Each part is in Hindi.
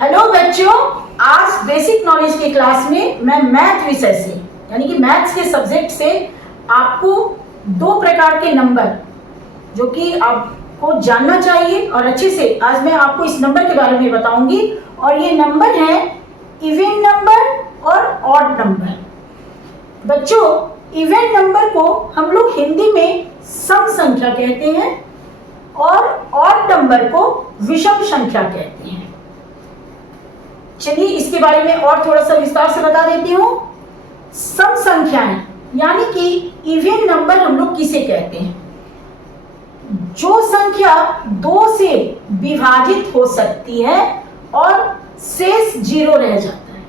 हेलो बच्चों, आज बेसिक नॉलेज की क्लास में मैं मैथ विषय से यानी कि मैथ्स के सब्जेक्ट से आपको दो प्रकार के नंबर जो कि आपको जानना चाहिए और अच्छे से आज मैं आपको इस नंबर के बारे में बताऊंगी। और ये नंबर है इवन नंबर और ऑड नंबर। बच्चों, इवन नंबर को हम लोग हिंदी में सम संख्या कहते हैं और ऑड नंबर को विषम संख्या कहते हैं। चलिए इसके बारे में और थोड़ा सा विस्तार से बता देती हूँ। सम संख्याएं यानी कि इवन नंबर हम लोग किसे कहते हैं? जो संख्या 2 से विभाजित हो सकती है और शेष 0 रह जाता है,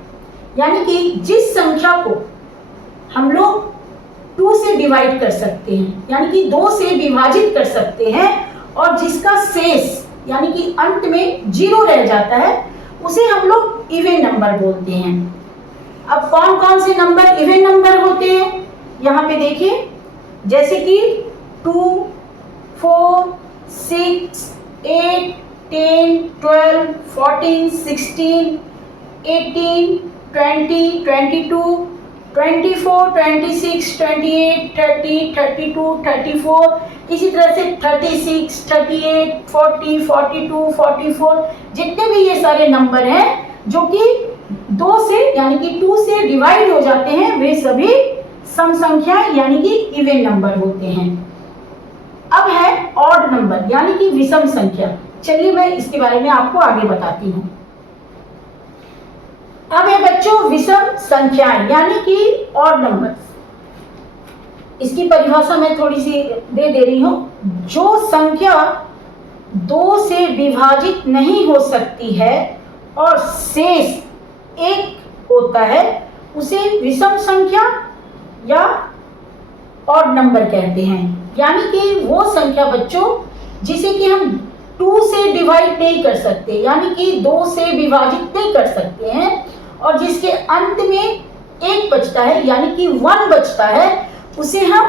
यानी कि जिस संख्या को हम लोग 2 से डिवाइड कर सकते हैं, यानी कि 2 से विभाजित कर सकते हैं और जिसका शेष यानी कि अंत में 0 रह जाता है, उसे हम लोग इवन नंबर बोलते हैं। अब कौन कौन से नंबर इवन नंबर होते हैं यहाँ पे देखिए, जैसे कि 2, 4, 6, 8, 10, 12, 14, 16, 18, 20, 22, 24, 26, 28, 30, 32, 34, इसी तरह से 36, 38, 40, 42, 44, जितने भी ये सारे नंबर हैं जो कि 2 से यानी कि 2 से डिवाइड हो जाते हैं, वे सभी सम संख्याएं यानी कि इवन नंबर होते हैं। अब है ऑड नंबर यानी कि विषम संख्या। चलिए मैं इसके बारे में आपको आगे बताती हूँ। अब है बच्चों विषम संख्याएं यानी कि ऑड नंबर। इसकी परिभाषा मैं थोड़ी सी दे रही हूँ। जो संख्या 2 से विभाजित नहीं हो सकती है और शेष 1 होता है, उसे विषम संख्या या ऑड नंबर कहते हैं। यानी कि वो संख्या बच्चों जिसे कि हम 2 से डिवाइड नहीं कर सकते, यानी कि 2 से विभाजित नहीं कर सकते हैं और जिसके अंत में 1 बचता है यानी कि 1 बचता है, उसे हम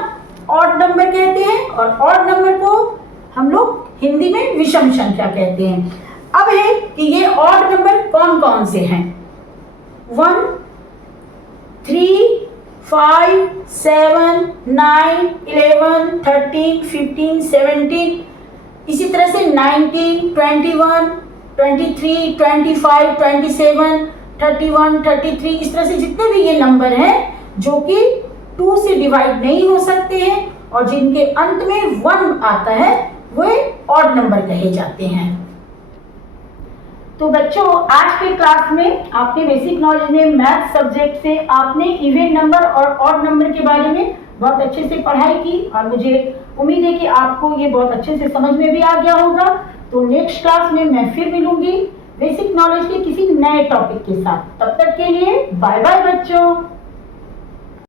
ऑड नंबर कहते हैं। और ऑड नंबर को हम लोग हिंदी में विषम संख्या कहते हैं। अब है कि ये ऑड नंबर कौन कौन से हैं? 1, 3, 5, 7, 9, 11, 13, 15, 17, इसी तरह से 19, 21, 23, 25, 27, 31, 33, इस तरह से जितने भी ये नंबर हैं जो कि 2 से डिवाइड नहीं हो सकते हैं और जिनके अंत में 1 आता है, वे ऑड नंबर कहे जाते हैं। तो बच्चों, आज के क्लास में आपने बेसिक नॉलेज में मैथ सब्जेक्ट से आपने इवन नंबर और ऑड नंबर के बारे में बहुत अच्छे से पढ़ाई की और मुझे उम्मीद है कि आपको ये बहुत अच्छे से समझ में भी आ गया होगा। तो नेक्स्ट क्लास में मैं फिर मिलूंगी बेसिक नॉलेज के किसी नए टॉपिक के साथ। तब तक के लिए बाय बाय बच्चों।